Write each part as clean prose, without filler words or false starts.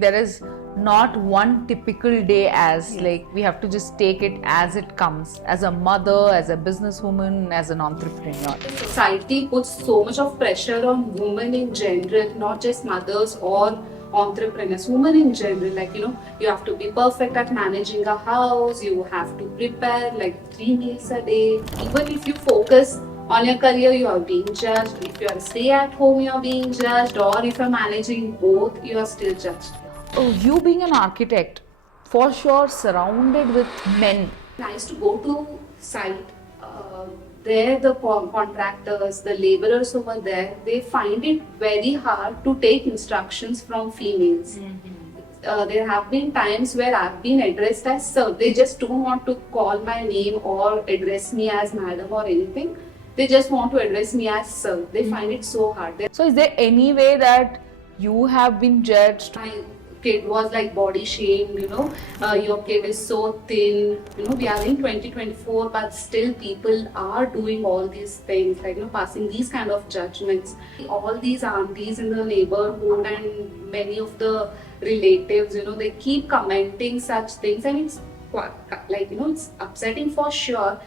There is not one typical day as like we have to just take it as it comes, as a mother, as a businesswoman, as an entrepreneur. Society puts so much of pressure on women in general, not just mothers or entrepreneurs, women in general. You have to be perfect at managing a house, you have to prepare like 3 meals a day. Even if you focus on your career, you are being judged. If you are stay at home, you are being judged, or if you're managing both, you are still judged. Oh, you being an architect, for sure surrounded with men. I used to go to site. There, the contractors, the laborers over there, they find it very hard to take instructions from females. There have been times where I've been addressed as sir. They just don't want to call my name or address me as madam or anything. They just want to address me as sir. They find it so hard. So, is there any way that you have been judged? My kid was like body shamed, your kid is so thin. We are in 2024, but still people are doing all these things, passing these kind of judgments. All these aunties in the neighborhood and many of the relatives, they keep commenting such things, and it's it's upsetting for sure.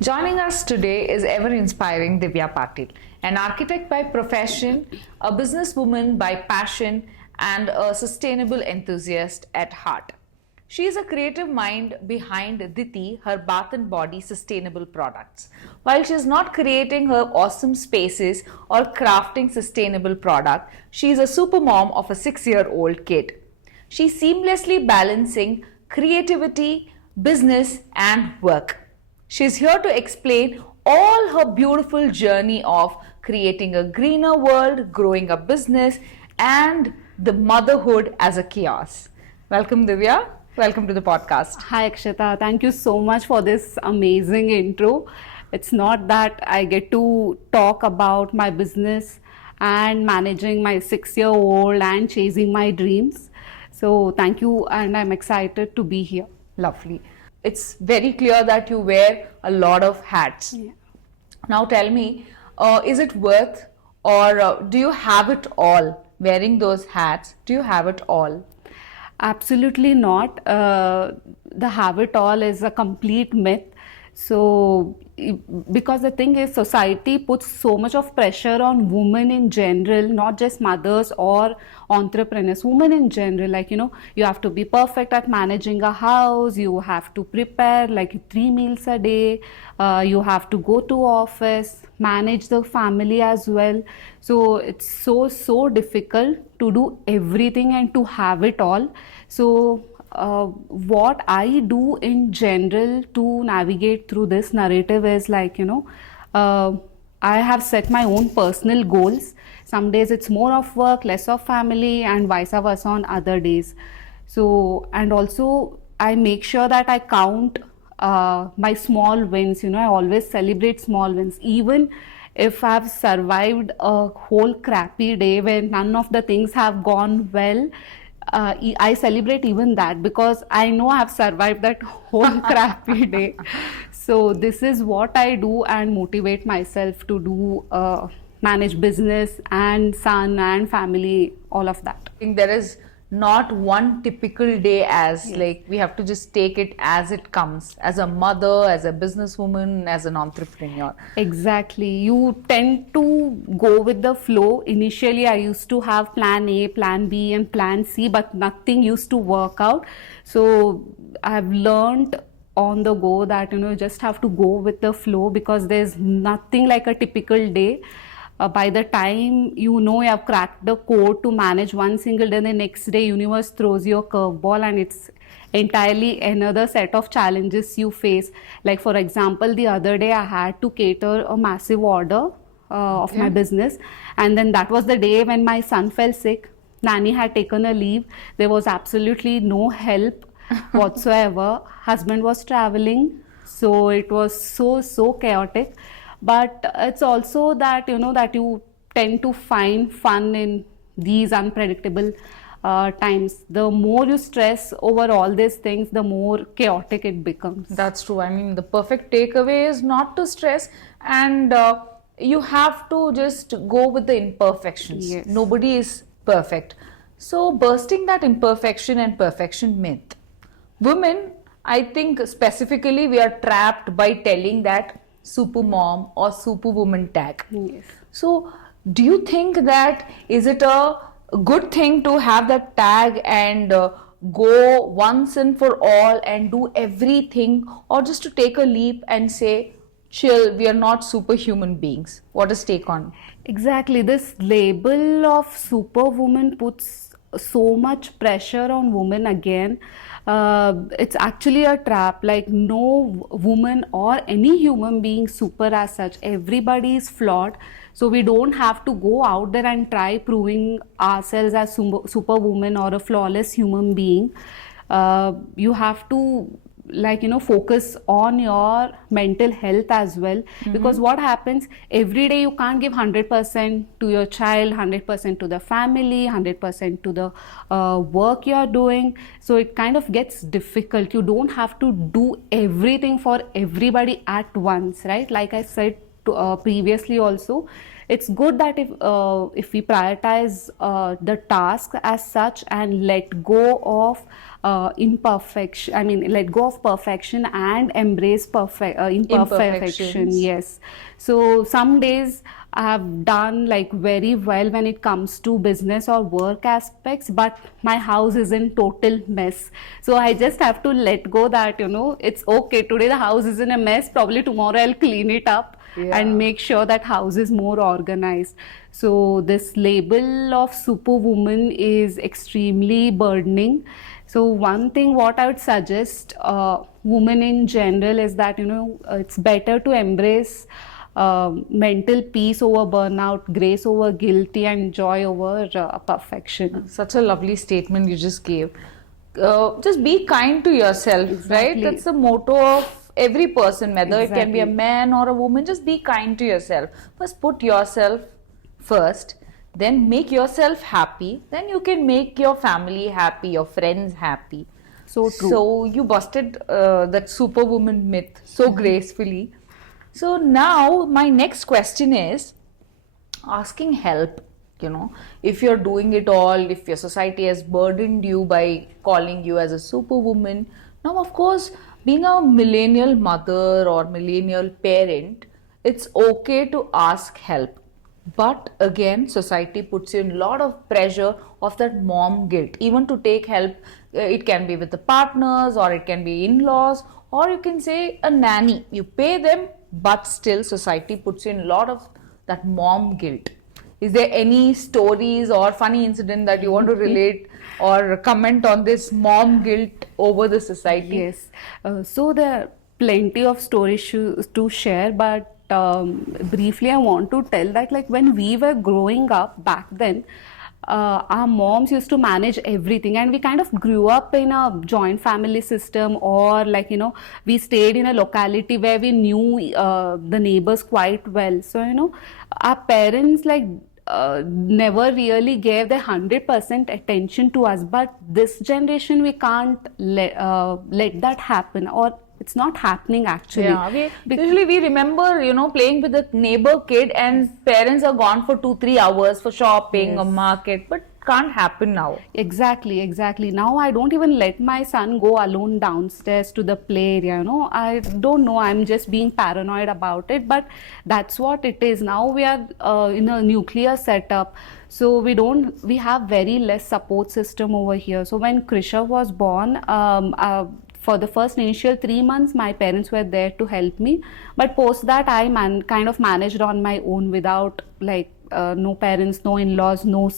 Joining us today is ever inspiring Divya Patil, an architect by profession, a businesswoman by passion, and a sustainable enthusiast at heart. She is a creative mind behind Diti, her bath and body sustainable products. While she is not creating her awesome spaces or crafting sustainable product, she is a super mom of a 6-year-old kid. She's seamlessly balancing creativity, business, and work. She's here to explain all her beautiful journey of creating a greener world, growing a business, and the motherhood as a chaos. Welcome, Divya. Welcome to the podcast. Hi, Akshita. Thank you so much for this amazing intro. It's not that I get to talk about my business and managing my 6-year-old and chasing my dreams. So, thank you, and I'm excited to be here. Lovely. It's very clear that you wear a lot of hats. Yeah. Now, tell me, is it worth, or do you have it all? Wearing those hats, do you have it all? Absolutely not. The have it all is a complete myth. So, because the thing is, society puts so much of pressure on women in general, not just mothers or entrepreneurs, women in general. You have to be perfect at managing a house, you have to prepare like 3 meals a day, you have to go to office, manage the family as well. So, it's so difficult to do everything and to have it all. So, what I do in general to navigate through this narrative is I have set my own personal goals. Some days it's more of work, less of family, and vice versa on other days. So, and also I make sure that I count my small wins. I always celebrate small wins, even if I've survived a whole crappy day where none of the things have gone well. I celebrate even that because I know I've survived that whole crappy day. So this is what I do and motivate myself to do, manage business and son and family, all of that. I think there is not one typical day as like we have to just take it as it comes, as a mother, as a businesswoman, as an entrepreneur. Exactly. You tend to go with the flow. Initially, I used to have plan A, plan B, and plan C, but nothing used to work out. So I've learned on the go that you just have to go with the flow because there's nothing like a typical day. By the time you have cracked the code to manage one single day, the next day universe throws you a curveball and it's entirely another set of challenges you face. Like for example, the other day I had to cater a massive order of my business, and then that was the day when my son fell sick. Nanny had taken a leave. There was absolutely no help whatsoever. Husband was traveling, so it was so chaotic. But it's also that that you tend to find fun in these unpredictable times. The more you stress over all these things, the more chaotic it becomes. That's true. I mean, the perfect takeaway is not to stress, and you have to just go with the imperfections. Yes. Nobody is perfect. So, bursting that imperfection and perfection myth, women, I think specifically, we are trapped by telling that super mom or superwoman tag. Yes. So, do you think that is it a good thing to have that tag and go once and for all and do everything, or just to take a leap and say, chill, we are not superhuman beings? What is take on? Exactly. This label of superwoman puts so much pressure on women again. It's actually a trap. Like, no woman or any human being super as such. Everybody is flawed. So we don't have to go out there and try proving ourselves as superwoman or a flawless human being. You have to, like, focus on your mental health as well, because what happens every day, you can't give 100% to your child, 100% to the family, 100% to the work you're doing. So it kind of gets difficult. You don't have to do everything for everybody at once, right? Like I said previously also, it's good that if we prioritize the task as such and let go of imperfection, I mean, let go of perfection and embrace imperfection. Yes. So some days I have done like very well when it comes to business or work aspects, but my house is in total mess. So I just have to let go that, it's okay. Today the house is in a mess. Probably tomorrow I'll clean it up and make sure that house is more organized. So this label of superwoman is extremely burdening. So one thing what I would suggest women in general is that, it's better to embrace mental peace over burnout, grace over guilty, and joy over perfection. Such a lovely statement you just gave. Just be kind to yourself, right? Exactly. That's the motto of every person, whether it can be a Exactly. man or a woman. Just be kind to yourself. First, put yourself first, then make yourself happy. Then you can make your family happy, your friends happy. So true. So you busted that superwoman myth so gracefully. So now my next question is asking help. If you're doing it all, if your society has burdened you by calling you as a superwoman, now of course, being a millennial mother or millennial parent, it's okay to ask help. But again, society puts you in a lot of pressure of that mom guilt. Even to take help, it can be with the partners, or it can be in-laws, or you can say a nanny. You pay them, but still society puts you in a lot of that mom guilt. Is there any stories or funny incident that you want to relate or comment on this mom guilt over the society? Yes. So there are plenty of stories to share, but briefly I want to tell that, like, when we were growing up back then, our moms used to manage everything, and we kind of grew up in a joint family system, or like, we stayed in a locality where we knew the neighbors quite well. So, our parents, like, never really gave their 100% attention to us. But this generation, we can't let that happen, or it's not happening actually. Yeah, usually we remember, playing with the neighbor kid, and parents are gone for 2-3 hours for shopping or market, but can't happen now. Exactly. Now I don't even let my son go alone downstairs to the play area. I don't know. I'm just being paranoid about it, but that's what it is. Now we are in a nuclear setup, so we have very less support system over here. So when Krisha was born, for the first initial 3 months, my parents were there to help me, but post that I kind of managed on my own without, like, no parents, no in-laws, no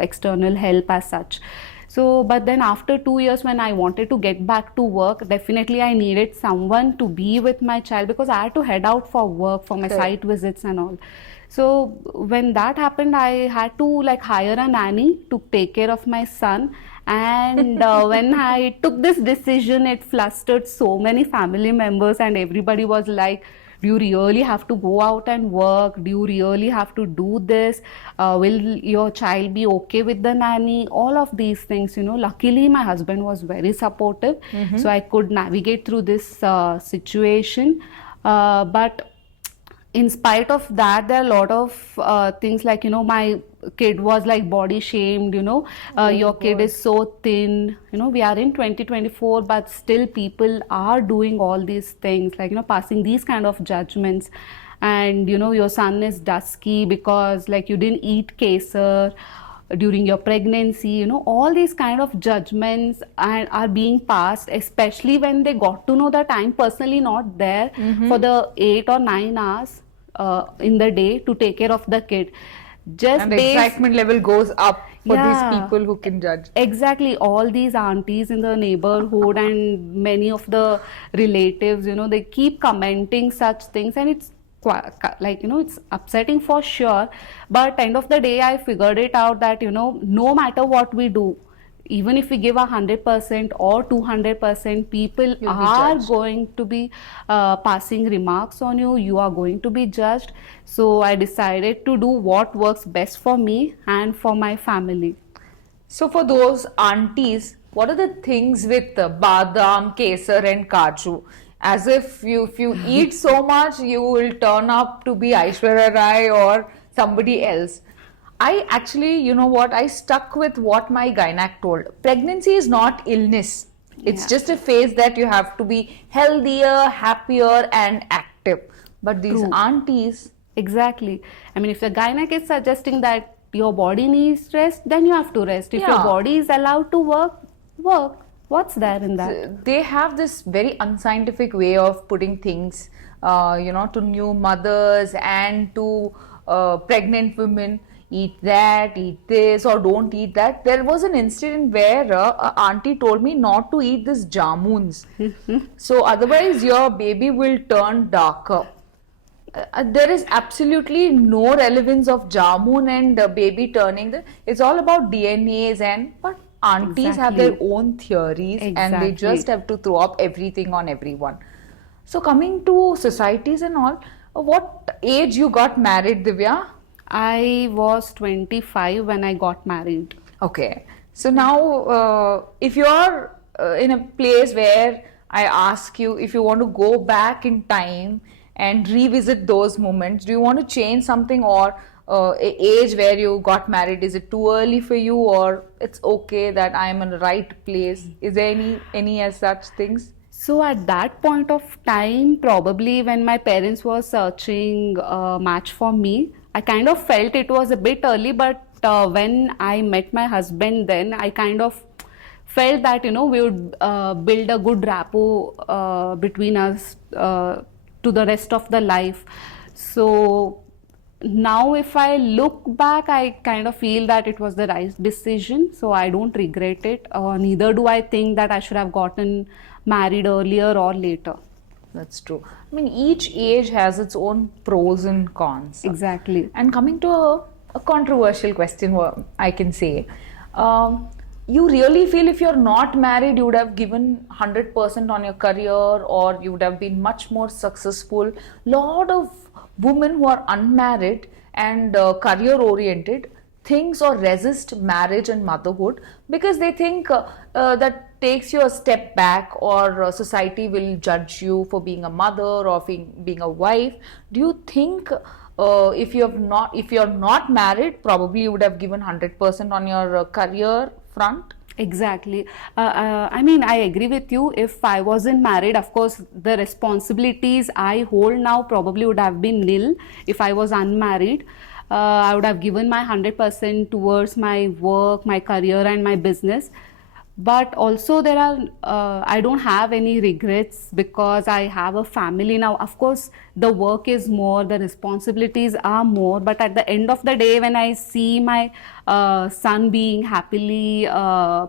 external help as such. So, but then after 2 years, when I wanted to get back to work, definitely I needed someone to be with my child, because I had to head out for work, for my site visits and all. So when that happened, I had to, like, hire a nanny to take care of my son. And when I took this decision, it flustered so many family members, and everybody was like, do you really have to go out and work? Do you really have to do this? Will your child be okay with the nanny? All of these things, luckily my husband was very supportive. So I could navigate through this situation. But in spite of that, there are a lot of things like, my kid was like body shamed, your kid God. is so thin. We are in 2024, but still people are doing all these things, like, passing these kind of judgments. And, your son is dusky because like you didn't eat kesar during your pregnancy. All these kind of judgments are being passed, especially when they got to know that I'm personally not there for the 8 or 9 hours in the day to take care of the kid, just And the based. excitement level goes up for these Yeah, people who can judge. exactly. All these aunties in the neighborhood and many of the relatives, they keep commenting such things, and it's like, it's upsetting for sure. But end of the day, I figured it out that, no matter what we do, even if we give 100% or 200%, people You'll be are judged. going to be passing remarks on you. You are going to be judged. So I decided to do what works best for me and for my family. So for those aunties, what are the things with badam, kesar, and kaju? As if you eat so much, you will turn up to be Aishwarya Rai or somebody else. I actually, you know what? I stuck with what my gynac told. Pregnancy is not illness. It's Yeah, just a phase that you have to be healthier, happier, and active. But these true. aunties, Exactly. I mean, if the gynec is suggesting that your body needs rest, then you have to rest. If your yeah, body is allowed to work, work. What's there in that? they have this very unscientific way of putting things, to new mothers and to pregnant women. Eat that, eat this, or don't eat that. There was an incident where a auntie told me not to eat this jamuns. So otherwise, your baby will turn darker. There is absolutely no relevance of jamun and baby turning. It's all about DNAs, and but aunties have their Exactly. own theories and they just Exactly. have to throw up everything on everyone. So coming to societies and all, what age you got married, Divya? I was 25 when I got married. Okay. So now, if you're in a place where I ask you if you want to go back in time and revisit those moments, do you want to change something, or age where you got married, is it too early for you, or it's okay that I am in the right place? Is there any as such things? So at that point of time, probably when my parents were searching a match for me, I kind of felt it was a bit early. But when I met my husband, then I kind of felt that, we would build a good rapport between us to the rest of the life. So now if I look back, I kind of feel that it was the right decision, so I don't regret it. Neither do I think that I should have gotten married earlier or later. That's true. I mean, each age has its own pros and cons. Exactly. And coming to a controversial question, I can say, you really feel if you're not married, you would have given 100% on your career, or you would have been much more successful. Lot of women who are unmarried and career oriented thinks or resist marriage and motherhood because they think that takes you a step back, or society will judge you for being a mother or being a wife. Do you think if you're not married, probably you would have given 100% on your career front? Exactly. I mean, I agree with you. If I wasn't married, of course, the responsibilities I hold now probably would have been nil if I was unmarried. I would have given my 100% towards my work, my career, and my business. But also, there are, I don't have any regrets because I have a family now. Of course, the work is more, the responsibilities are more, but at the end of the day, when I see my son being happily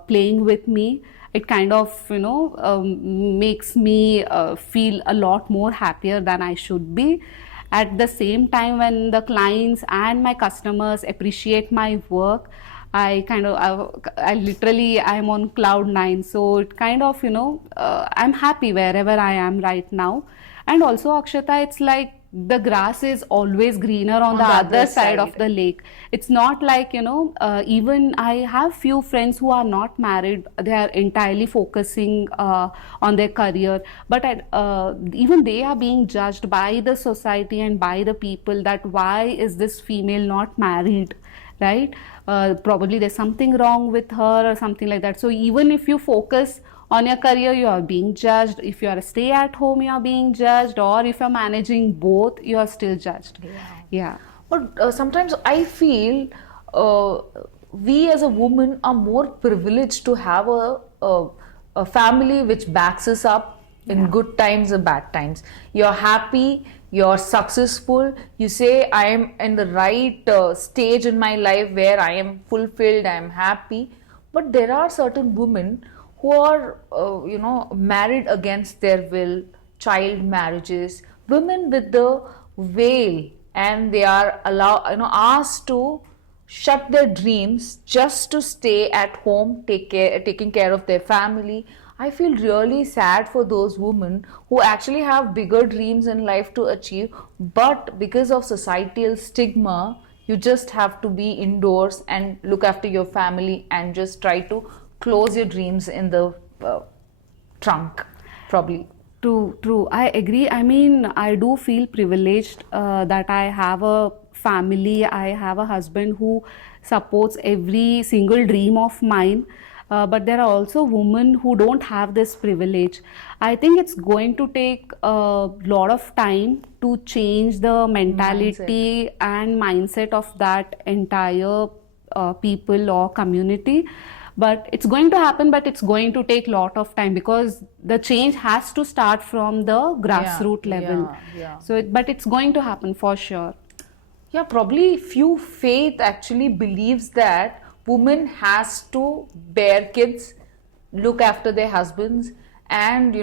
playing with me, it kind of, makes me feel a lot more happier than I should be. At the same time, when the clients and my customers appreciate my work, I kind of, I literally, I'm on cloud nine. So it kind of, I'm happy wherever I am right now. And also, Akshata, it's like the grass is always greener on the other side of the lake. It's not like, even I have few friends who are not married, they are entirely focusing on their career, but even they are being judged by the society and by the people that why is this female not married, right? Probably there's something wrong with her or something like that. So even if you focus on your career, you are being judged. If you are a stay at home, you are being judged, or if you're managing both, you are still judged. Yeah. But sometimes I feel we as a woman are more privileged to have a family which backs us up in good times or bad times. You're happy, you're successful, you say I am in the right stage in my life where I am fulfilled, I am happy. But there are certain women who are married against their will, child marriages, women with the veil, and they are asked to shut their dreams just to stay at home, taking care of their family. I feel really sad for those women who actually have bigger dreams in life to achieve, but because of societal stigma, you just have to be indoors and look after your family and just try to close your dreams in the trunk, probably. True. I agree. I mean, I do feel privileged that I have a family, I have a husband who supports every single dream of mine. But there are also women who don't have this privilege. I think it's going to take a lot of time to change the mentality and mindset of that entire people or community. But it's going to happen, but it's going to take a lot of time because the change has to start from the grassroots level. But it's going to happen for sure. Yeah, probably few faith actually believes that women has to bear kids, look after their husbands, and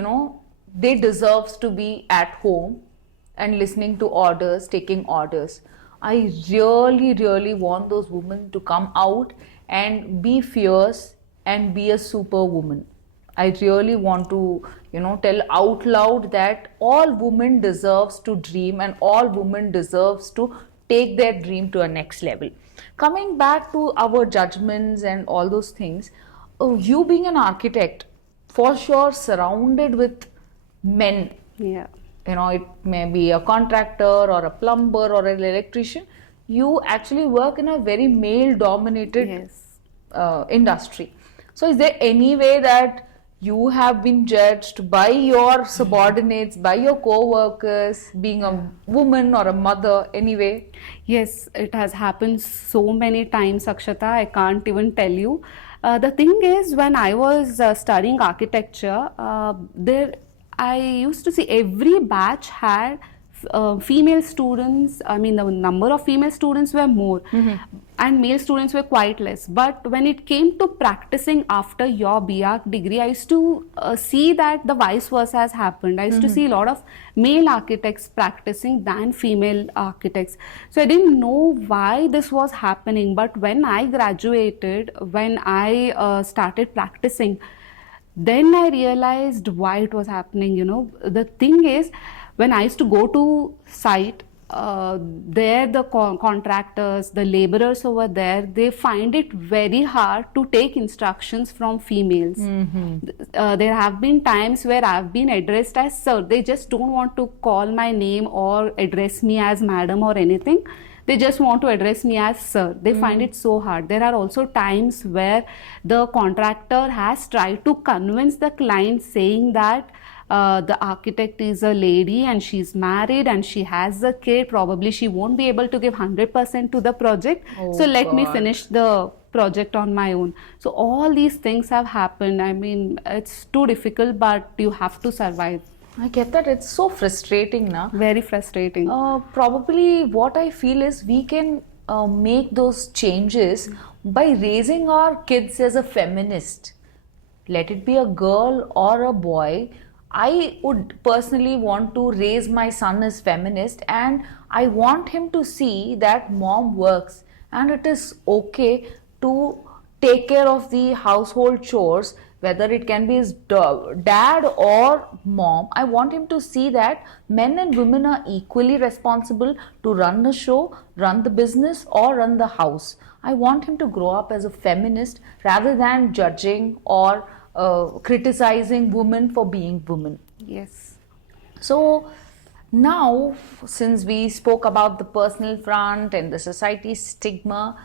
they deserves to be at home and listening to orders, taking orders. I really want those women to come out and be fierce and be a superwoman. I really want to, tell out loud that all women deserves to dream and all women deserves to take their dream to a next level. Coming back to our judgments and all those things, you being an architect, for sure surrounded with men. Yeah. It may be a contractor or a plumber or an electrician. You actually work in a very male dominated industry. So is there any way that you have been judged by your subordinates, by your co-workers, being a woman or a mother, anyway? Yes, it has happened so many times, Akshata, I can't even tell you. The thing is, when I was studying architecture, I used to see every batch had female students. I mean, the number of female students were more, and male students were quite less. But when it came to practicing after your B.Arch degree, I used to see that the vice versa has happened. I used to see a lot of male architects practicing than female architects. So I didn't know why this was happening. But when I graduated, when I started practicing, then I realized why it was happening. The thing is, when I used to go to site, there the contractors, the laborers over there, they find it very hard to take instructions from females. There have been times where I've been addressed as sir. They just don't want to call my name or address me as madam or anything. They just want to address me as sir. They find it so hard. There are also times where the contractor has tried to convince the client saying that the architect is a lady and she's married and she has a kid. Probably she won't be able to give 100% to the project. So let me finish the project on my own. So all these things have happened. I mean, it's too difficult, but you have to survive. I get that. It's so frustrating now. Very frustrating. Probably what I feel is we can make those changes by raising our kids as a feminist. Let it be a girl or a boy. I would personally want to raise my son as feminist, and I want him to see that mom works and it is okay to take care of the household chores, whether it can be his dad or mom. I want him to see that men and women are equally responsible to run the show, run the business, or run the house. I want him to grow up as a feminist rather than judging or criticizing women for being women. Yes. So now, since we spoke about the personal front and the society's stigma,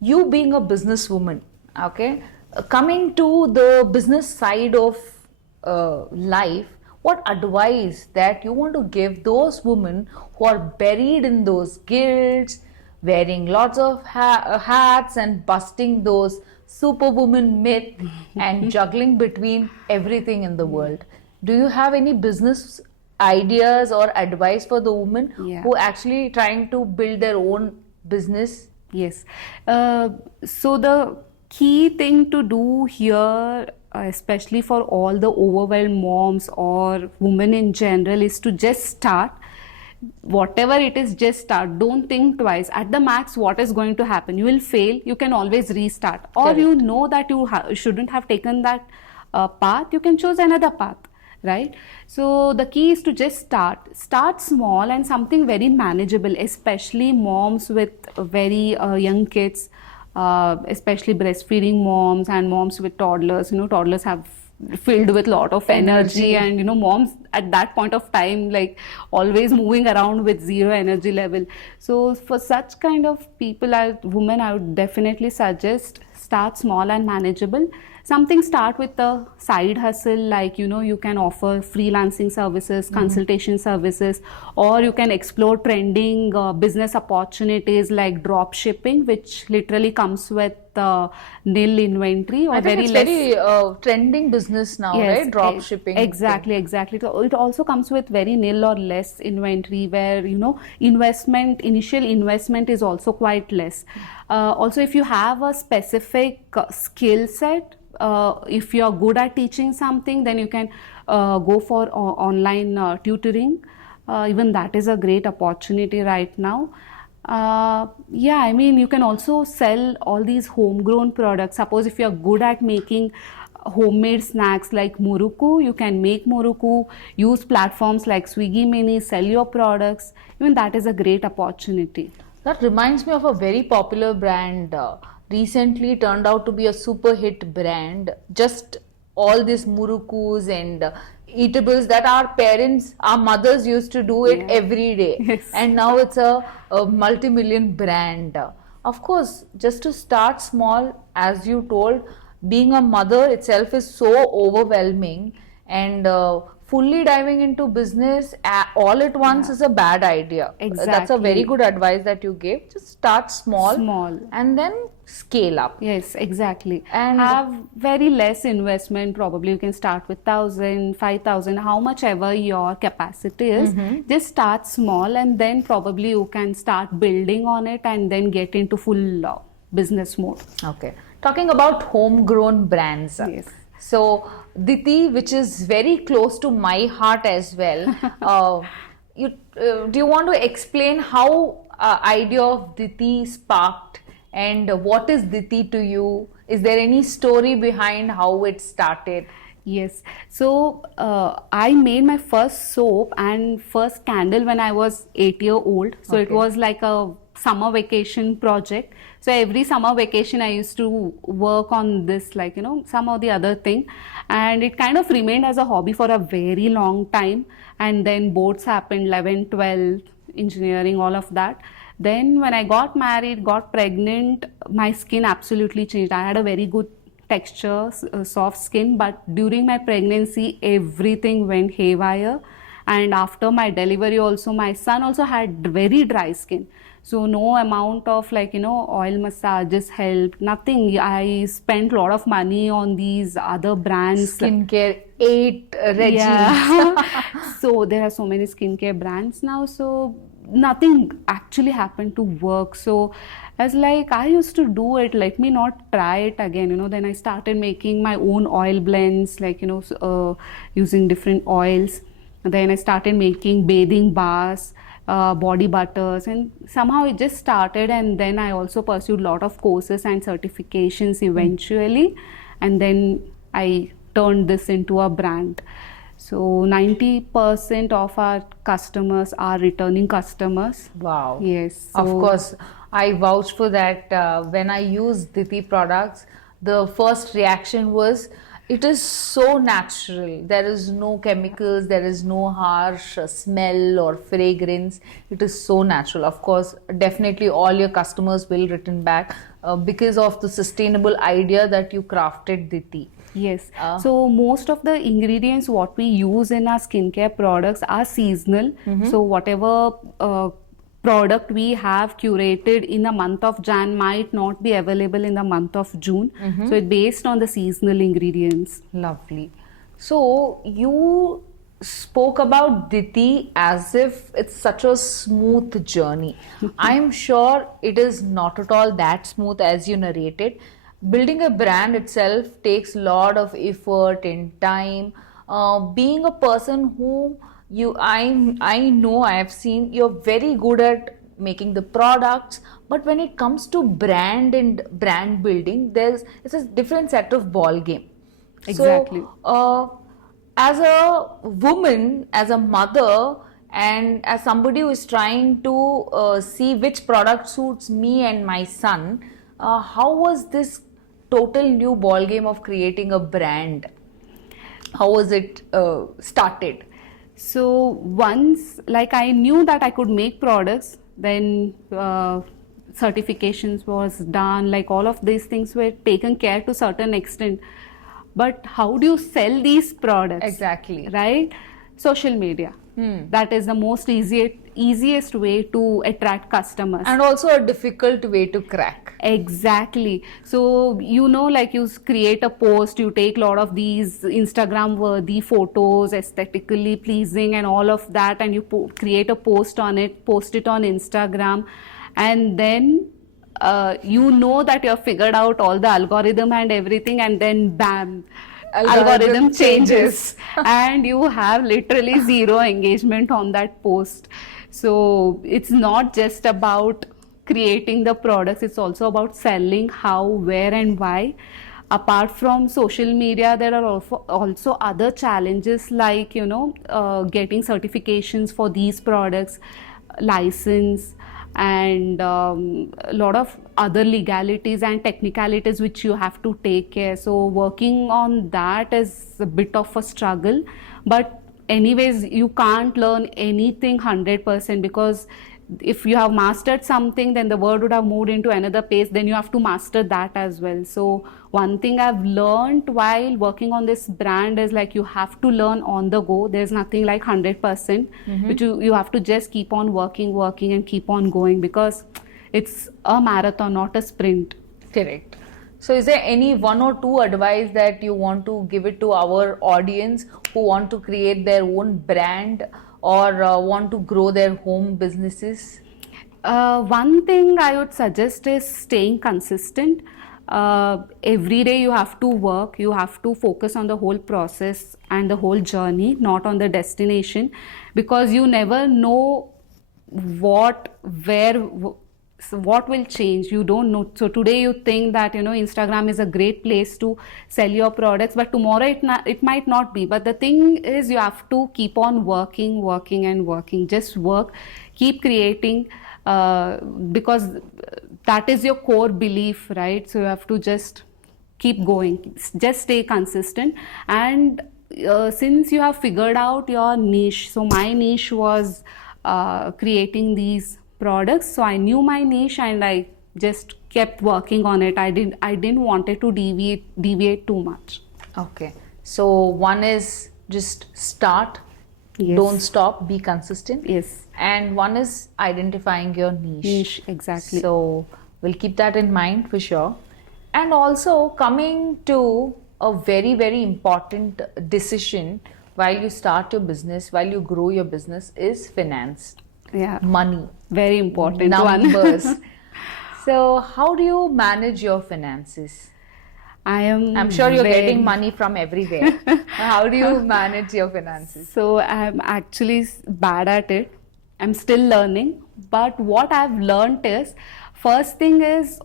you being a businesswoman, okay, coming to the business side of life, what advice that you want to give those women who are buried in those guilds, wearing lots of hats and busting those superwoman myth and juggling between everything in the world? Do you have any business ideas or advice for the women Yeah. who actually trying to build their own business? Yes. So the key thing to do here, especially for all the overwhelmed moms or women in general, is to just start. Whatever it is, just start. Don't think twice. At the max, what is going to happen? You will fail. You can always restart. Or Correct. you know that you shouldn't have taken that path. You can choose another path. Right? So the key is to just start small and something very manageable, especially moms with very young kids, especially breastfeeding moms and moms with toddlers. Toddlers have filled with lot of energy, and moms at that point of time like always moving around with zero energy level. So for such kind of people, women, I would definitely suggest start small and manageable. Something start with a side hustle, like you can offer freelancing services, consultation services, or you can explore trending business opportunities like drop shipping, which literally comes with nil inventory or I think very it's less. very trending business now, right? Drop shipping. Exactly. It also comes with very nil or less inventory, where initial investment is also quite less. Also, if you have a specific skill set, if you are good at teaching something, then you can go for online tutoring. Even that is a great opportunity right now. Yeah, I mean, you can also sell all these homegrown products. Suppose if you are good at making homemade snacks like muruku, you can make muruku, use platforms like Swiggy Mini, sell your products. Even that is a great opportunity. That reminds me of a very popular brand. Recently turned out to be a super hit brand. Just all these murukus and eatables that our parents, our mothers used to do it every day. Yes. And now it's a multi-million brand. Of course, just to start small, as you told, being a mother itself is so overwhelming, and fully diving into business all at once is a bad idea. That's a very Exactly. good advice that you gave. Just start Small. and then scale up. Yes, exactly. And- have very less investment. Probably you can start with 1,000, 5,000, how much ever your capacity is. Just start small, and then probably you can start building on it and then get into full business mode. Okay. Talking about homegrown brands. Yes. So, Diti, which is very close to my heart as well, do you want to explain how idea of Diti sparked, and what is Diti to you? Is there any story behind how it started? Yes. So I made my first soap and first candle when I was 8 years old. So it Okay. was like a summer vacation project. So every summer vacation I used to work on this, like, some or the other thing. And it kind of remained as a hobby for a very long time. And then boards happened, 11, 12, engineering, all of that. Then when I got married, got pregnant, my skin absolutely changed. I had a very good texture, soft skin, but during my pregnancy, everything went haywire. And after my delivery also, my son also had very dry skin. So no amount of oil massages helped, nothing. I spent a lot of money on these other brands. Skincare 8 regimes. Yeah. So there are so many skincare brands now. So nothing actually happened to work. So I was like, I used to do it, let me not try it again. Then I started making my own oil blends, using different oils. Then I started making bathing bars. body butters, and somehow it just started. And then I also pursued a lot of courses and certifications eventually, and then I turned this into a brand. So 90% of our customers are returning customers. Wow. Yes. Of So course, I vouch for that. When I use Diti products, the first reaction was it is so natural. There is no chemicals, there is no harsh smell or fragrance. It is so natural. Of course, definitely all your customers will return back because of the sustainable idea that you crafted Diti. yes. So most of the ingredients what we use in our skincare products are seasonal. So whatever product we have curated in the month of Jan might not be available in the month of June. So it's based on the seasonal ingredients. Lovely. So you spoke about Diti as if it's such a smooth journey. I'm sure it is not at all that smooth as you narrated. Building a brand itself takes a lot of effort and time. Being a person who I know I have seen you're very good at making the products, but when it comes to brand and brand building, it's a different set of ball game. Exactly. So, as a woman, as a mother, and as somebody who is trying to see which product suits me and my son, how was this total new ball game of creating a brand? How was it started? So once, like, I knew that I could make products, then certifications was done, like all of these things were taken care to certain extent. But how do you sell these products? Exactly. Right? Social media. That is the most easiest way to attract customers. And also a difficult way to crack. Exactly. So, you know, like you create a post, you take a lot of these Instagram worthy photos, aesthetically pleasing and all of that, and you create a post on it, post it on Instagram, and then you know that you have figured out all the algorithm and everything, and then bam, algorithm changes and you have literally zero engagement on that post. So it's not just about creating the products, it's also about selling how, where and why. Apart from social media, there are also other challenges like, you know, getting certifications for these products, license, and a lot of other legalities and technicalities which you have to take care. So working on that is a bit of a struggle, but anyways you can't learn anything 100%, because if you have mastered something, then the word would have moved into another pace, then you have to master that as well. So one thing I've learned while working on this brand is, like, you have to learn on the go. There's nothing like 100%, which you have to just keep on working and keep on going, because it's a marathon, not a sprint. Correct. So is there any one or two advice that you want to give it to our audience who want to create their own brand or want to grow their home businesses? One thing I would suggest is staying consistent. Every day you have to work, you have to focus on the whole process and the whole journey, not on the destination, because you never know what will change. You don't know. So today you think that, you know, Instagram is a great place to sell your products, but tomorrow it might not be. But the thing is, you have to keep on working. Just work, keep creating, because that is your core belief, right? So you have to just keep going, just stay consistent. And since you have figured out your niche, so my niche was creating these products, so I knew my niche and I just kept working on it. I didn't want it to deviate too much. Okay, so one is just start, Yes. don't stop, be consistent. Yes. And one is identifying your niche. Exactly. So we'll keep that in mind for sure. And also coming to a very, very important decision while you start your business, while you grow your business, is finance. Yeah. Money. Very important Numbers. one. So how do you manage your finances? I'm sure you're getting money from everywhere. How do you manage your finances? So I'm actually bad at it, I'm still learning. But what I've learned is, first thing is,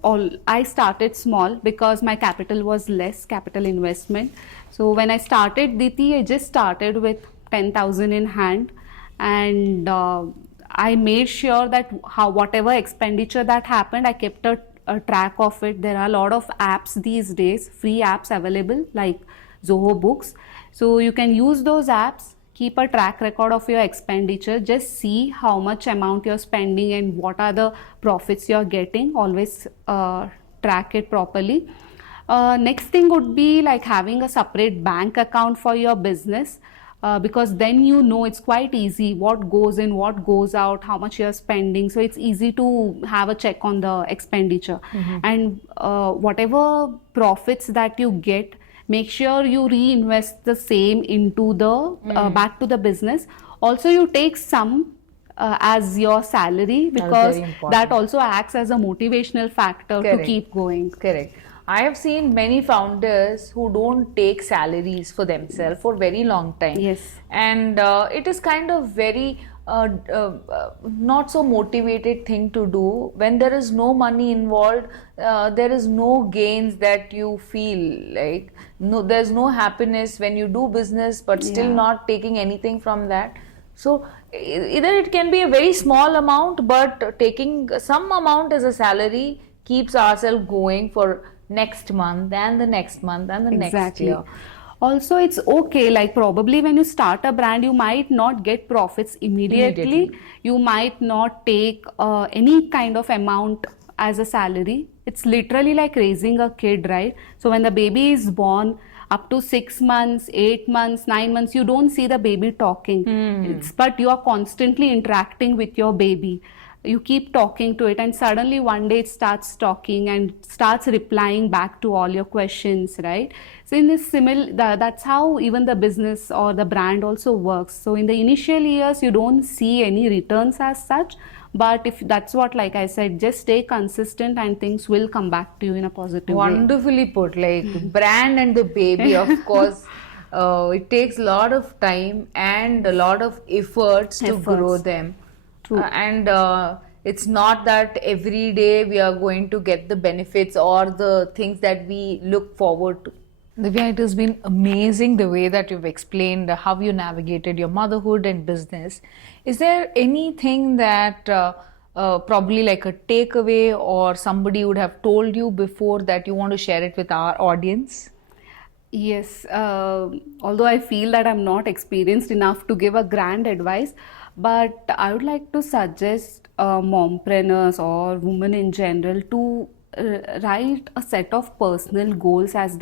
I started small because my capital was less, capital investment. So when I started Diti, I just started with 10,000 in hand, and I made sure that whatever expenditure that happened, I kept a track of it. There are a lot of apps these days, free apps available like Zoho Books. So you can use those apps, keep a track record of your expenditure, just see how much amount you're spending and what are the profits you're getting. Always track it properly. Next thing would be like having a separate bank account for your business. Because then you know it's quite easy what goes in, what goes out, how much you're spending. So it's easy to have a check on the expenditure. And whatever profits that you get, make sure you reinvest the same into the back to the business. Also, you take some as your salary, because that also acts as a motivational factor to keep going. Correct. I have seen many founders who don't take salaries for themselves for very long time. Yes. And it is kind of very not so motivated thing to do. When there is no money involved, there is no gains that you feel like. No, there's no happiness when you do business, but still not taking anything from that. So either it can be a very small amount, but taking some amount as a salary keeps ourselves going for next month and the next month and the next year. Also, it's okay, like probably when you start a brand, you might not get profits immediately. You might not take any kind of amount as a salary. It's literally like raising a kid, right? So when the baby is born, up to 6 months, 8 months, 9 months, you don't see the baby talking. But you are constantly interacting with your baby. You keep talking to it, and suddenly one day it starts talking and starts replying back to all your questions, right? So in this that's how even the business or the brand also works. So in the initial years, you don't see any returns as such, but if that's what, like I said, just stay consistent and things will come back to you in a positive way. Wonderfully put. Like brand and the baby, of course, it takes a lot of time and a lot of efforts to grow them. And it's not that every day we are going to get the benefits or the things that we look forward to. Divya, it has been amazing the way that you've explained how you navigated your motherhood and business. Is there anything that probably like a takeaway or somebody would have told you before that you want to share it with our audience? Yes, although I feel that I'm not experienced enough to give a grand advice, but I would like to suggest mompreneurs or women in general to write a set of personal goals as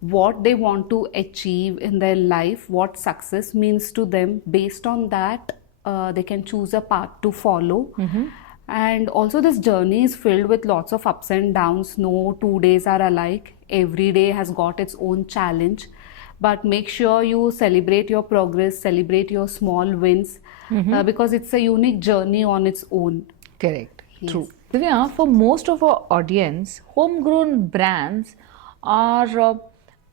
what they want to achieve in their life, what success means to them. Based on that, they can choose a path to follow. And also, this journey is filled with lots of ups and downs. No 2 days are alike. Every day has got its own challenge. But make sure you celebrate your progress, celebrate your small wins, because it's a unique journey on its own. Correct. Yes. True. Divya, for most of our audience, homegrown brands are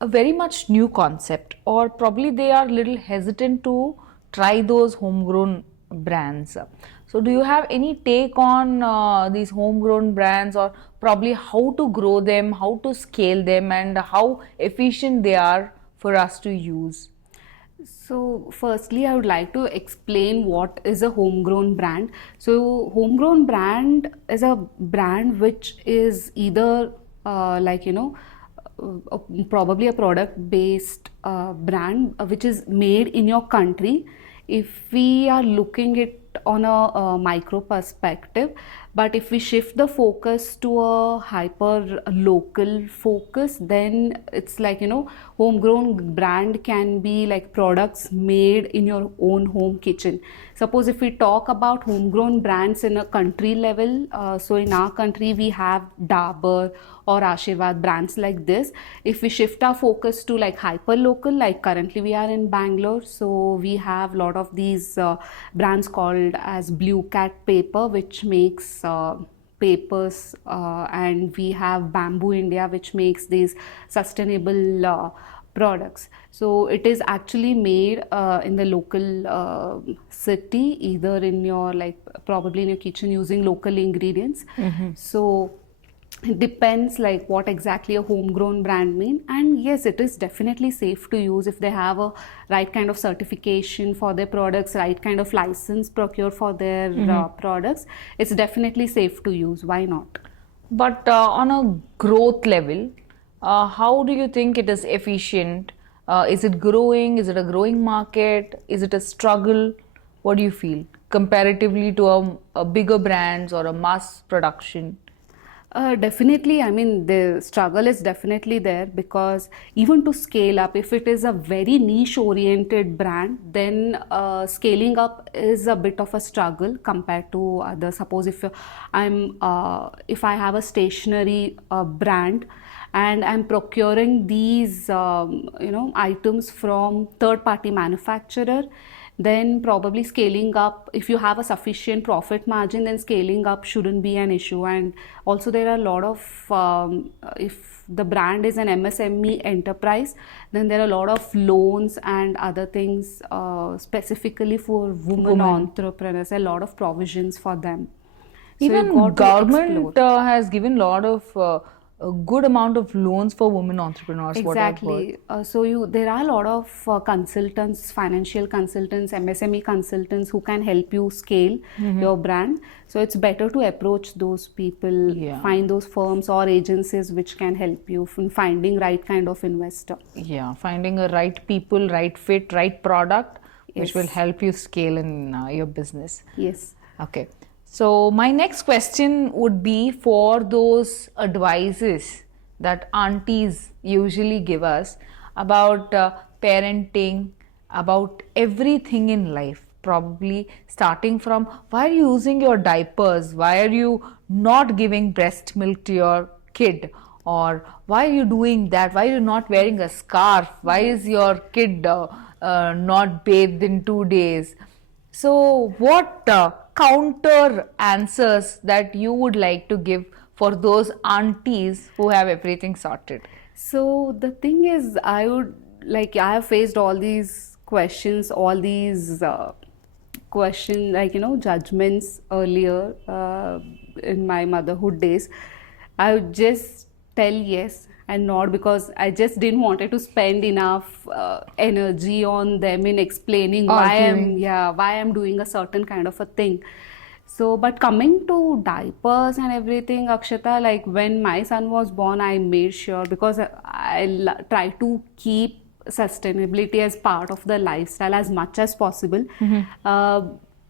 a very much new concept, or probably they are a little hesitant to try those homegrown brands. So do you have any take on these homegrown brands, or probably how to grow them, how to scale them, and how efficient they are for us to use? So firstly, I would like to explain what is a homegrown brand. So homegrown brand is a brand which is either probably a product based brand which is made in your country. If we are looking at on a micro perspective, but if we shift the focus to a hyper local focus, then it's like, homegrown brand can be like products made in your own home kitchen. Suppose if we talk about homegrown brands in a country level, so in our country we have Dabur or Ashirwad, brands like this. If we shift our focus to like hyper local, like currently we are in Bangalore, so we have a lot of these brands called as Blue Cat Paper, which makes papers, and we have Bamboo India, which makes these sustainable products. So it is actually made in the local city, either in your, like, probably in your kitchen, using local ingredients. So it depends like what exactly a homegrown brand mean. And yes, it is definitely safe to use if they have a right kind of certification for their products, right kind of license procured for their products. It's definitely safe to use. Why not? But on a growth level, how do you think it is efficient? Is it growing? Is it a growing market? Is it a struggle? What do you feel comparatively to a bigger brands or a mass production? Definitely, I mean, the struggle is definitely there, because even to scale up, if it is a very niche oriented brand, then scaling up is a bit of a struggle compared to others. Suppose if I have a stationery brand and I'm procuring these items from third party manufacturer, then probably scaling up, if you have a sufficient profit margin, then scaling up shouldn't be an issue. And also there are a lot of if the brand is an MSME enterprise, then there are a lot of loans and other things specifically for women entrepreneurs, a lot of provisions for them. So you've Even got to government explore. has given a lot of a good amount of loans for women entrepreneurs. What I've heard. Exactly. There are a lot of consultants, financial consultants, MSME consultants who can help you scale your brand. So it's better to approach those people, Yeah. find those firms or agencies which can help you in finding right kind of investor. Yeah, finding a right people, right fit, right product, which will Yes. help you scale in your business. Yes. Okay. So my next question would be for those advices that aunties usually give us about parenting, about everything in life, probably starting from why are you using your diapers? Why are you not giving breast milk to your kid? Or why are you doing that? Why are you not wearing a scarf? Why is your kid not bathed in 2 days? So, what counter answers that you would like to give for those aunties who have everything sorted? So the thing is, I have faced all these questions, all these judgments earlier in my motherhood days. I would just tell yes and nod, because I just didn't wanted to spend enough energy on them in explaining Arguing. why I'm doing a certain kind of a thing. So, but coming to diapers and everything, Akshata, like when my son was born, I made sure, because try to keep sustainability as part of the lifestyle as much as possible. Uh,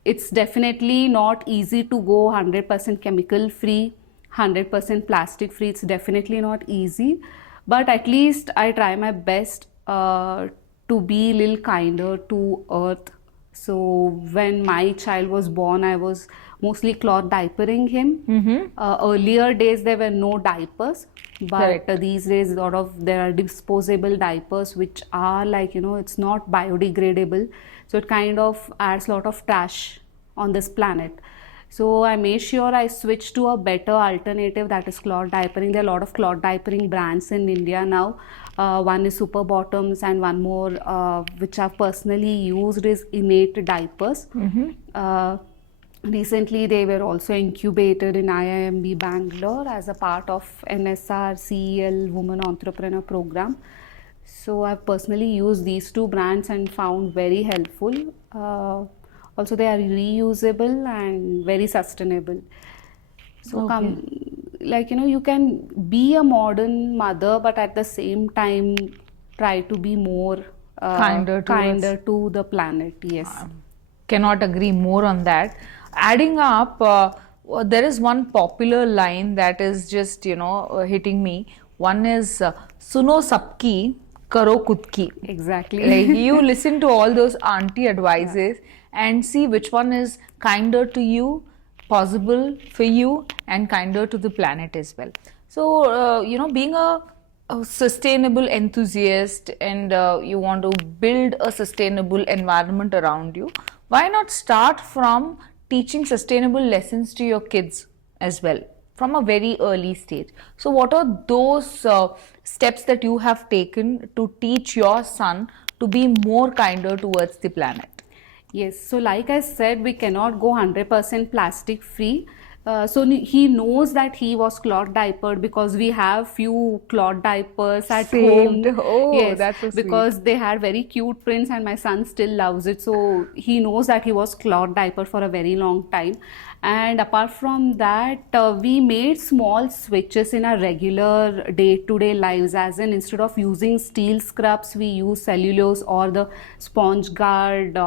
it's definitely not easy to go 100% chemical free, 100% plastic free. It's definitely not easy, but at least I try my best to be a little kinder to earth. So when my child was born, I was mostly cloth diapering him. Earlier days there were no diapers, but Correct. these days there are disposable diapers which are like, it's not biodegradable, so it kind of adds a lot of trash on this planet. So I made sure I switched to a better alternative, that is cloth diapering. There are a lot of cloth diapering brands in India now. One is Super Bottoms, and one more which I've personally used is Innate Diapers. Recently, they were also incubated in IIMB Bangalore as a part of NSR CEL Women Entrepreneur Program. So I've personally used these two brands and found very helpful. Also, they are reusable and very sustainable. So you can be a modern mother, but at the same time try to be more kinder to the planet. Yes. Cannot agree more on that. Adding up, there is one popular line that is just, hitting me. One is, Suno sabki, karo kudki. Exactly. Like you listen to all those auntie advices and see which one is kinder to you, possible for you, and kinder to the planet as well. So, being a sustainable enthusiast and you want to build a sustainable environment around you, why not start from teaching sustainable lessons to your kids as well from a very early stage. So, what are those steps that you have taken to teach your son to be more kinder towards the planet? Yes, so like I said, we cannot go 100% plastic free. He knows that he was cloth diapered because we have few cloth diapers at Saved. home. Oh, Yes, that's so sweet. because they had very cute prints and my son still loves it. So he knows that he was cloth diapered for a very long time. And apart from that, we made small switches in our regular day-to-day lives, as in instead of using steel scrubs, we use cellulose or the sponge guard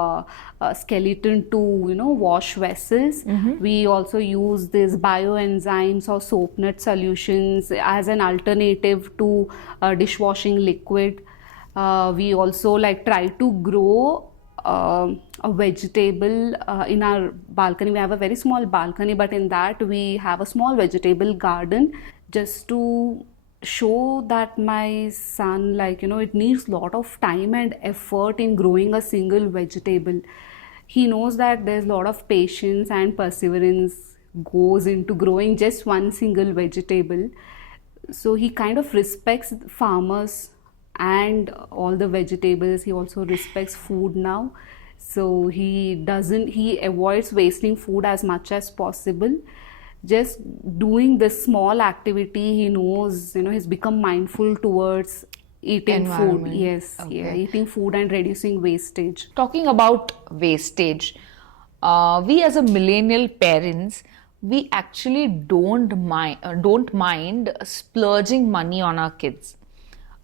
skeleton to wash vessels. We also use these bioenzymes or soap nut solutions as an alternative to dishwashing liquid. We also like try to grow a vegetable in our balcony. We have a very small balcony, but in that we have a small vegetable garden, just to show that my son, like, it needs lot of time and effort in growing a single vegetable. He knows that there's a lot of patience and perseverance goes into growing just one single vegetable. So he kind of respects farmers and all the vegetables. He also respects food now. So he avoids wasting food as much as possible. Just doing this small activity, he knows, he's become mindful towards eating food. Environment. Yes, yeah, eating food and reducing wastage. Talking about wastage, we as a millennial parents, we actually don't mind splurging money on our kids.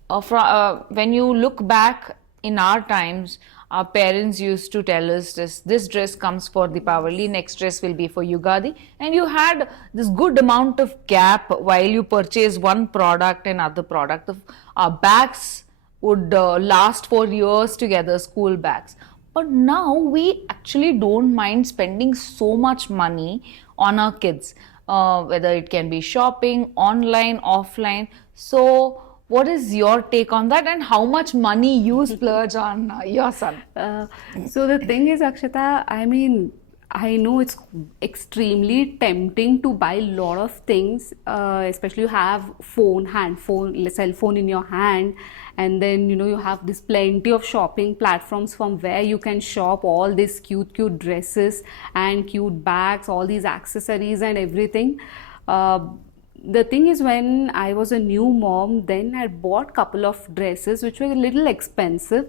When you look back in our times, our parents used to tell us this dress comes for Deepavali, next dress will be for Yugadi, and you had this good amount of gap while you purchase one product and other product. Our bags would last for years together, school bags. But now we actually don't mind spending so much money on our kids, whether it can be shopping, online, offline. So, what is your take on that, and how much money you splurge on your son? So the thing is, Akshata, I mean, I know it's extremely tempting to buy a lot of things, especially you have cell phone in your hand, and then you have this plenty of shopping platforms from where you can shop all these cute dresses and cute bags, all these accessories and everything. The thing is, when I was a new mom, then I bought couple of dresses which were a little expensive,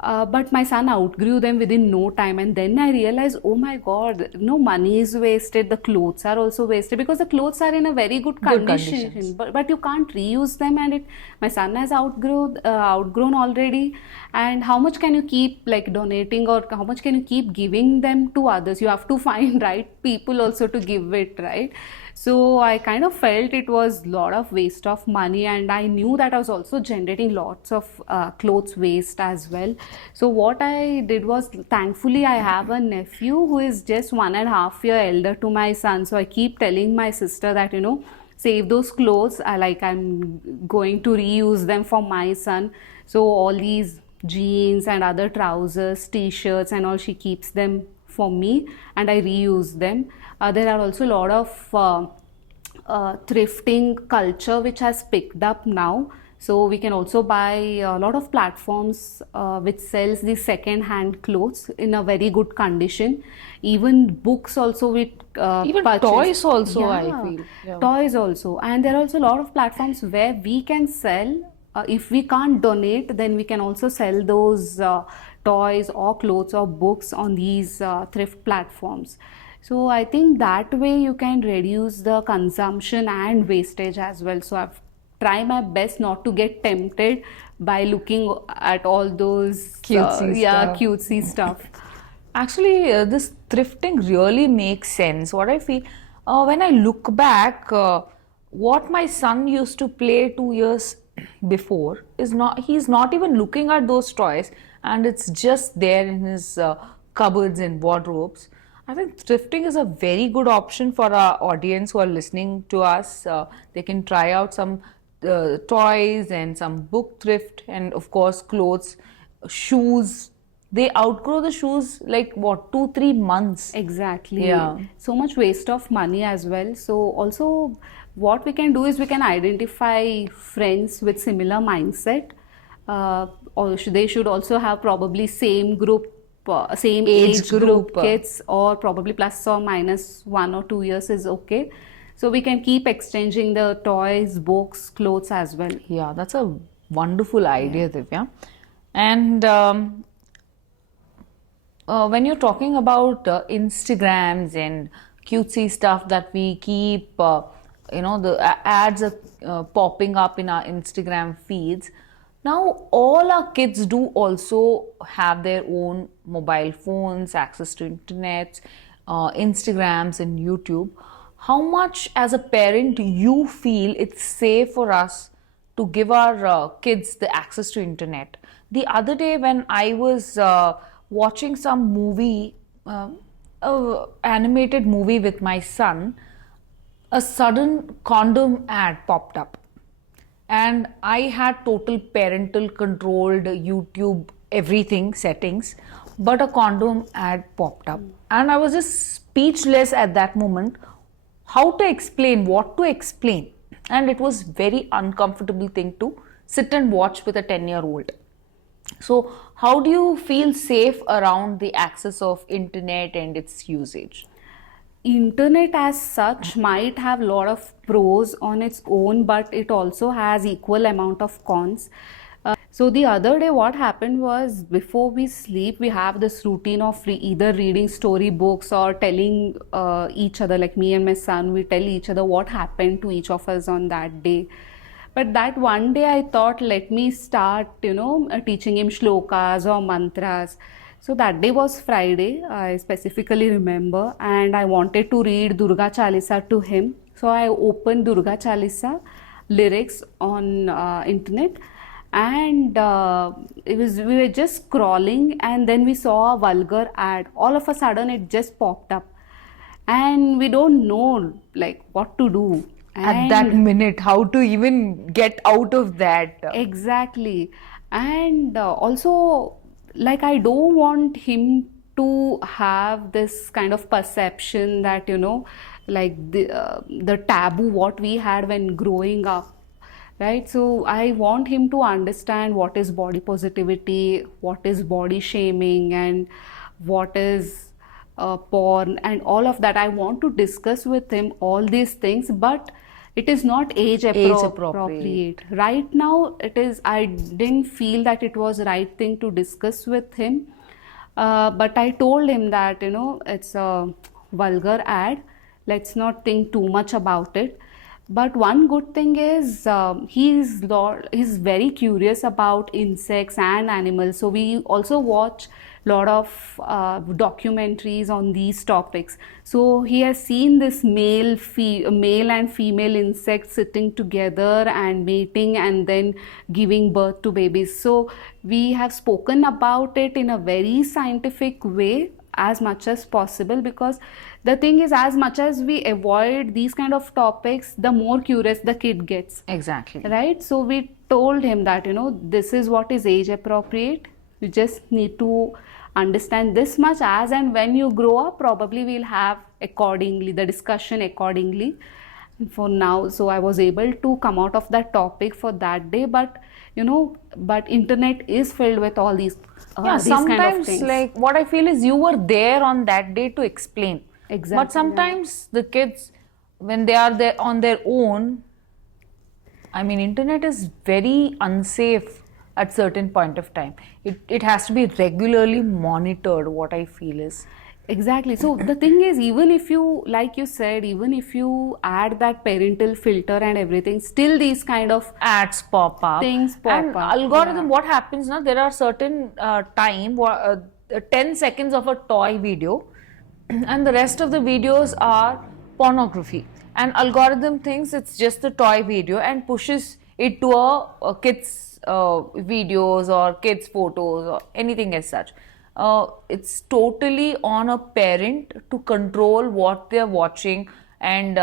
but my son outgrew them within no time. And then I realized, oh my god, no money is wasted, the clothes are also wasted, because the clothes are in a very good condition, but you can't reuse them. And my son has outgrown already. And how much can you keep like donating, or how much can you keep giving them to others? You have to find right people also to give it, right? So I kind of felt it was a lot of waste of money, and I knew that I was also generating lots of clothes waste as well. So what I did was, thankfully I have a nephew who is just 1.5 years elder to my son. So I keep telling my sister that, save those clothes, I'm going to reuse them for my son. So all these jeans and other trousers, t-shirts and all, she keeps them for me and I reuse them. There are also a lot of thrifting culture which has picked up now. So we can also buy a lot of platforms which sells the second hand clothes in a very good condition. Even books also with even purchase. Toys also, Yeah, I feel. Yeah. toys also. And there are also a lot of platforms where we can sell, if we can't donate, then we can also sell those toys or clothes or books on these thrift platforms. So I think that way you can reduce the consumption and wastage as well. So I've tried my best not to get tempted by looking at all those cutesy stuff. Actually, this thrifting really makes sense. What I feel, when I look back, what my son used to play 2 years before he's not even looking at those toys, and it's just there in his cupboards and wardrobes. I think thrifting is a very good option for our audience who are listening to us. They can try out some toys and some book thrift, and of course clothes, shoes, they outgrow the shoes like what, 2-3 months. Exactly. Yeah. So much waste of money as well. So also what we can do is we can identify friends with similar mindset. They should also have probably same group, same age group kids, or probably plus or minus 1 or 2 years is okay. So we can keep exchanging the toys, books, clothes as well. Yeah, that's a wonderful idea, Divya. And when you're talking about Instagrams and cutesy stuff that we keep, the ads are popping up in our Instagram feeds. Now, all our kids do also have their own mobile phones, access to internet, Instagrams, and YouTube. How much, as a parent, you feel it's safe for us to give our kids the access to internet? The other day when I was watching some movie, animated movie with my son, a sudden condom ad popped up, and I had total parental controlled YouTube everything settings, but a condom ad popped up, and I was just speechless at that moment. How to explain, what to explain, and it was very uncomfortable thing to sit and watch with a 10-year-old. So how do you feel safe around the access of internet and its usage? Internet as such might have a lot of pros on its own, but it also has equal amount of cons. So the other day what happened was, before we sleep we have this routine of either reading storybooks or telling each other, like me and my son, we tell each other what happened to each of us on that day. But that one day I thought, let me start teaching him shlokas or mantras. So that day was Friday, I specifically remember, and I wanted to read Durga Chalisa to him. So I opened Durga Chalisa lyrics on internet, and we were just scrolling, and then we saw a vulgar ad. All of a sudden it just popped up, and we don't know like what to do At that minute, how to even get out of that? Exactly. And also, like, I don't want him to have this kind of perception that, like the taboo what we had when growing up, right? So I want him to understand what is body positivity, what is body shaming, and what is porn, and all of that. I want to discuss with him all these things, but it is not age appropriate. Right now, it is. I didn't feel that it was right thing to discuss with him. But I told him that, it's a vulgar ad. Let's not think too much about it. But one good thing is he's very curious about insects and animals. So we also watch lot of documentaries on these topics. So he has seen this male and female insects sitting together and mating and then giving birth to babies. So we have spoken about it in a very scientific way as much as possible, because the thing is, as much as we avoid these kind of topics, the more curious the kid gets. Exactly. Right? So we told him that, this is what is age appropriate. You just need to understand this much. As and when you grow up, probably we'll have accordingly the discussion accordingly. For now, so I was able to come out of that topic for that day, but internet is filled with all these these sometimes kind of things. Like, what I feel is you were there on that day to explain. Exactly. But sometimes the kids, when they are there on their own, I mean, internet is very unsafe at certain point of time. It has to be regularly monitored, what I feel is. Exactly. So the thing is, even if you, like you said, even if you add that parental filter and everything, still these kind of ads pop up. Things pop and up. Algorithm, what happens now, there are certain 10 seconds of a toy video and the rest of the videos are pornography. And algorithm thinks it's just the toy video and pushes it to a kids videos or kids photos or anything as such. It's totally on a parent to control what they're watching and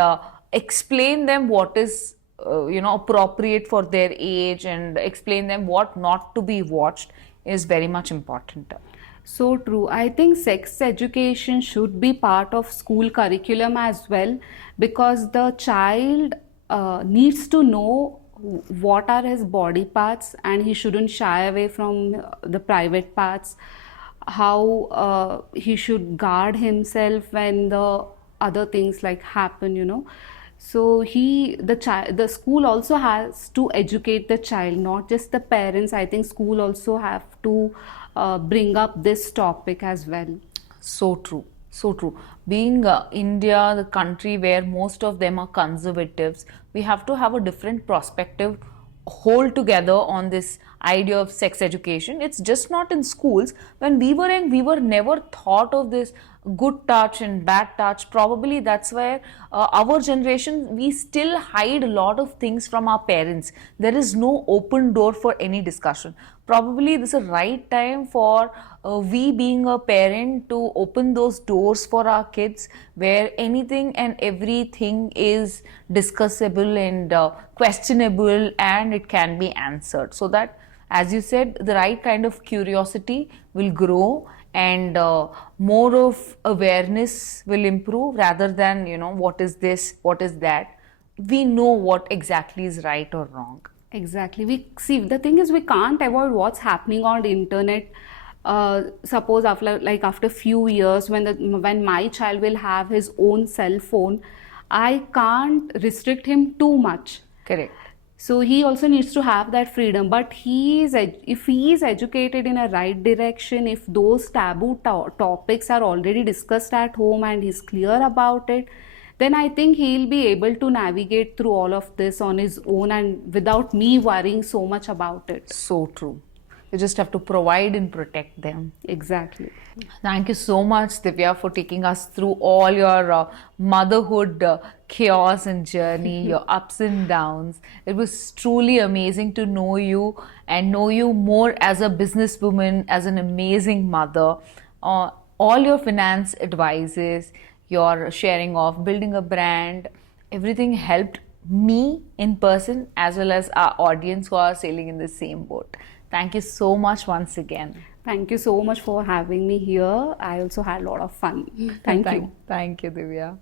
explain them what is appropriate for their age and explain them what not to be watched is very much important. So true. I think sex education should be part of school curriculum as well, because the child needs to know what are his body parts, and he shouldn't shy away from the private parts, how he should guard himself when the other things like happen. So the school also has to educate the child, not just the parents. I think school also have to bring up this topic as well. So true. So true. Being India, the country where most of them are conservatives, we have to have a different perspective hold together on this idea of sex education. It's just not in schools. When we were young, we were never thought of this good touch and bad touch. Probably that's where our generation, we still hide a lot of things from our parents. There is no open door for any discussion. Probably this is the right time for we being a parent to open those doors for our kids, where anything and everything is discussable and questionable, and it can be answered, so that, as you said, the right kind of curiosity will grow, and more of awareness will improve, rather than what is this, what is that. We know what exactly is right or wrong. Exactly. We see, the thing is, we can't avoid what's happening on the internet. Suppose after few years, when my child will have his own cell phone, I can't restrict him too much. Correct. So he also needs to have that freedom. But if he is educated in a right direction, if those taboo topics are already discussed at home and he's clear about it, then I think he'll be able to navigate through all of this on his own and without me worrying so much about it. So true. You just have to provide and protect them. Exactly. Thank you so much, Divya, for taking us through all your motherhood chaos and journey, your ups and downs. It was truly amazing to know you and know you more as a businesswoman, as an amazing mother. All your finance advices, your sharing of building a brand, everything helped me in person as well as our audience who are sailing in the same boat. Thank you so much once again. Thank you so much for having me here. I also had a lot of fun. Thank you. Thank you, Divya.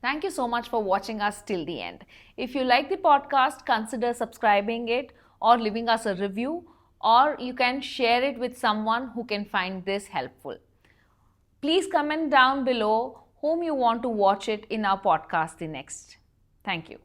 Thank you so much for watching us till the end. If you like the podcast, consider subscribing it or leaving us a review, or you can share it with someone who can find this helpful. Please comment down below whom you want to watch it in our podcast the next. Thank you.